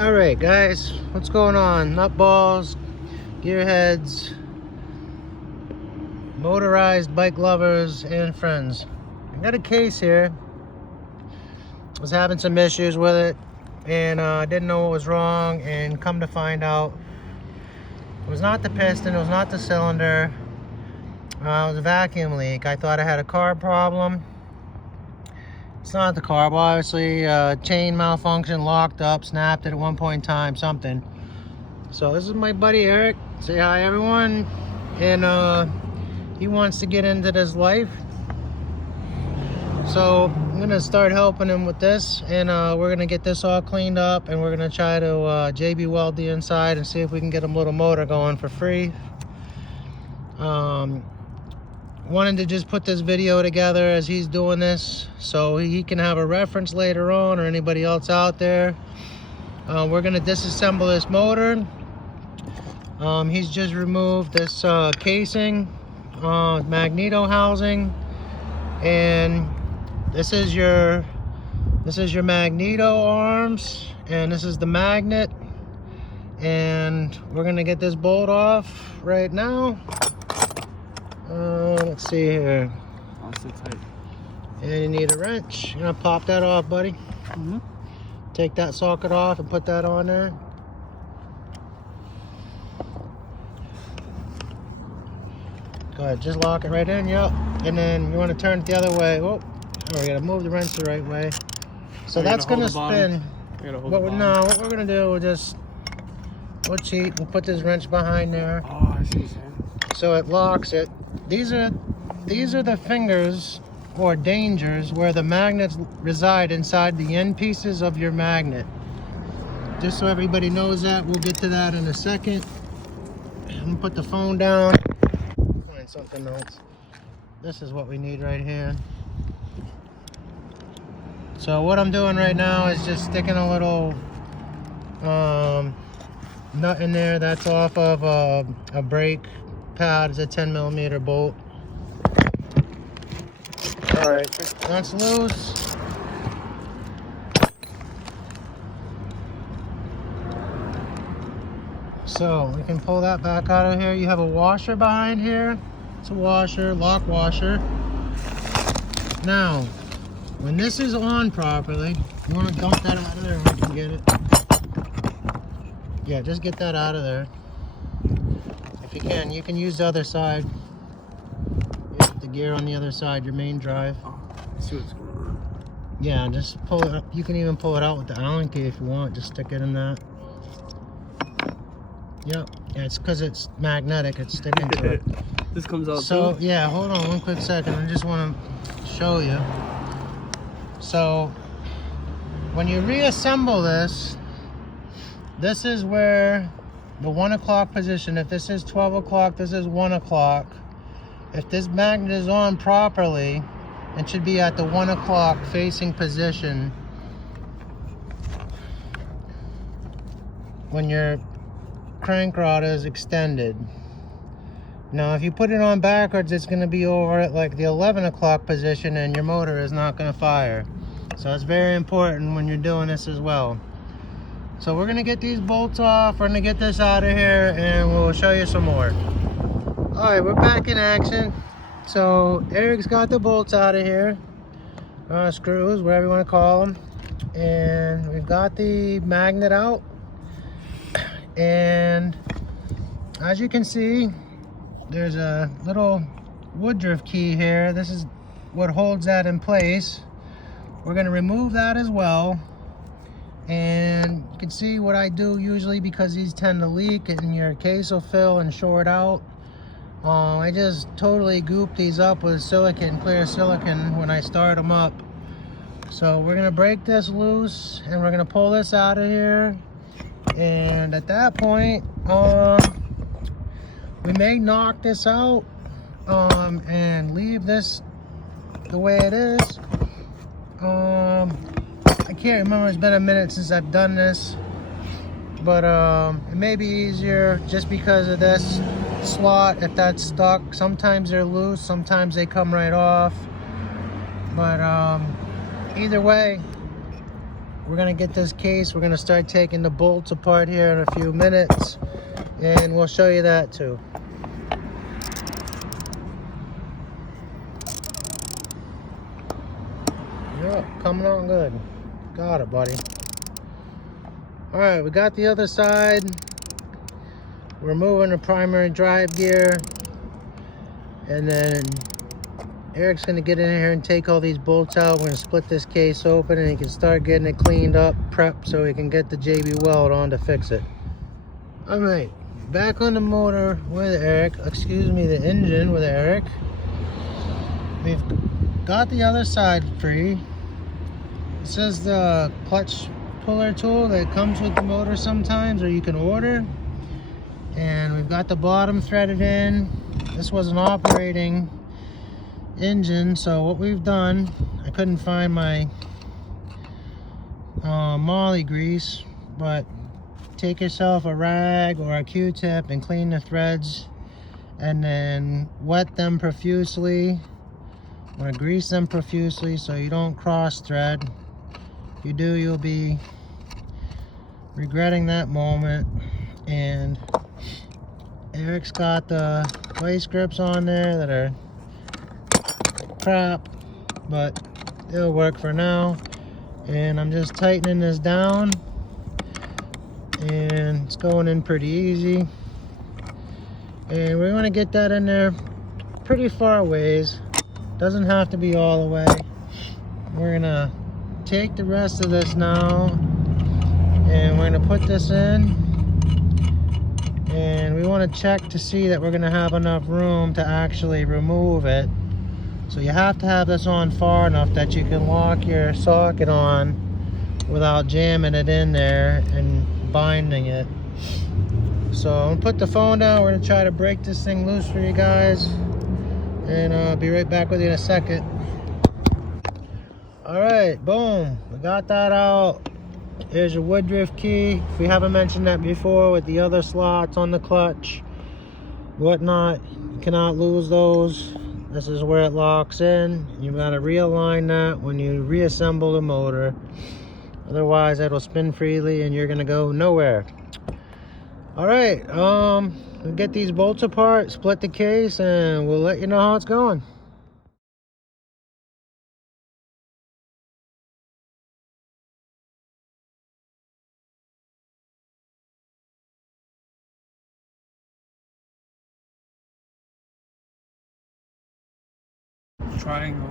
All right, guys, what's going on? Nutballs, gearheads, motorized bike lovers, and friends. I got a case here. I was having some issues with it, and I didn't know what was wrong, and come to find out, it was not the piston, it was not the cylinder, it was a vacuum leak. I thought I had a carb problem. It's not the carb, obviously. Chain malfunction, locked up, snapped it at one point in time, something. So this is my buddy Eric. Say hi, everyone. And he wants to get into this life. So I'm gonna start helping him with this, and we're gonna get this all cleaned up, and we're gonna try to JB weld the inside and see if we can get a little motor going for free. Wanted to just put this video together as he's doing this so he can have a reference later on, or anybody else out there. We're gonna disassemble this motor. He's just removed this casing, magneto housing, and this is your magneto arms, and this is the magnet, and we're gonna get this bolt off right now. Let's see here. Oh, so tight. And you need a wrench. You're gonna pop that off, buddy. Mm-hmm. Take that socket off and put that on there. Go ahead, just lock it right in, yep. And then you want to turn it the other way. Oh, we gotta move the wrench the right way. So that's gonna spin. What we're gonna do, we'll cheat. We'll put this wrench behind there. Oh, I see what you're saying. So it locks it. These are the fingers or dangers where the magnets reside inside the end pieces of your magnet. Just so everybody knows that. We'll get to that in a second. I'm gonna put the phone down. Find something else. This is what we need right here. So what I'm doing right now is just sticking a little nut in there. That's off of a brake pad. Is a 10mm bolt. All right, that's loose. So we can pull that back out of here. You have a washer behind here. It's a washer, lock washer. Now, when this is on properly, you want to dump that out of there when you can get it. Yeah, just get that out of there. If you can use the other side. The gear on the other side, your main drive. Oh, I see what's going on. Yeah, just pull it up. You can even pull it out with the Allen key if you want. Just stick it in that. Yep. Yeah, it's because it's magnetic. It's sticking to it. This comes out So, too? yeah, hold on one quick second. I just want to show you. So, when you reassemble this, this is where the 1 o'clock position, if this is 12 o'clock, this is 1 o'clock. If this magnet is on properly, it should be at the 1 o'clock facing position when your crank rod is extended. Now, if you put it on backwards, it's going to be over at like the 11 o'clock position, and your motor is not going to fire. So it's very important when you're doing this as well. So we're going to get these bolts off. We're going to get this out of here, and we'll show you some more. All right, we're back in action. So Eric's got the bolts out of here, screws, whatever you want to call them, and we've got the magnet out. And as you can see, there's a little Woodruff key here. This is what holds that in place. We're going to remove that as well. And you can see what I do usually, because these tend to leak and your case will fill and short out. I just totally goop these up with silicone, clear silicone, when I start them up. So we're gonna break this loose, and we're gonna pull this out of here. And at that point, we may knock this out and leave this the way it is. I can't remember, it's been a minute since I've done this, but it may be easier just because of this slot. If that's stuck, sometimes they're loose, sometimes they come right off, but either way, we're gonna get this case. We're gonna start taking the bolts apart here in a few minutes, and we'll show you that too. Yep, coming on good. Got it, buddy. All right, we got the other side. We're moving the primary drive gear, and then Eric's gonna get in here and take all these bolts out. We're gonna split this case open, and he can start getting it cleaned up, prepped, so he can get the JB Weld on to fix it. All right, back on the motor with Eric. Excuse me, the engine with Eric. We've got the other side free. This is the clutch puller tool that comes with the motor sometimes, or you can order. And we've got the bottom threaded in. This was an operating engine, so what we've done, I couldn't find my molly grease, but take yourself a rag or a Q-tip and clean the threads, and then wet them profusely. I'm going to grease them profusely so you don't cross thread. If you do, you'll be regretting that moment. And Eric's got the vice grips on there that are crap, but it'll work for now. And I'm just tightening this down, and it's going in pretty easy. And we're going to get that in there pretty far ways. Doesn't have to be all the way. We're going to take the rest of this now, and we're going to put this in, and we want to check to see that we're going to have enough room to actually remove it. So you have to have this on far enough that you can lock your socket on without jamming it in there and binding it. So I'm gonna put the phone down. We're gonna try to break this thing loose for you guys, and I'll be right back with you in a second. All right, boom, we got that out. Here's your Woodruff key. If we haven't mentioned that before, with the other slots on the clutch, whatnot, you cannot lose those. This is where it locks in. You've got to realign that when you reassemble the motor. Otherwise, it'll spin freely and you're gonna go nowhere. All right, we'll get these bolts apart, split the case, and we'll let you know how it's going. Triangle.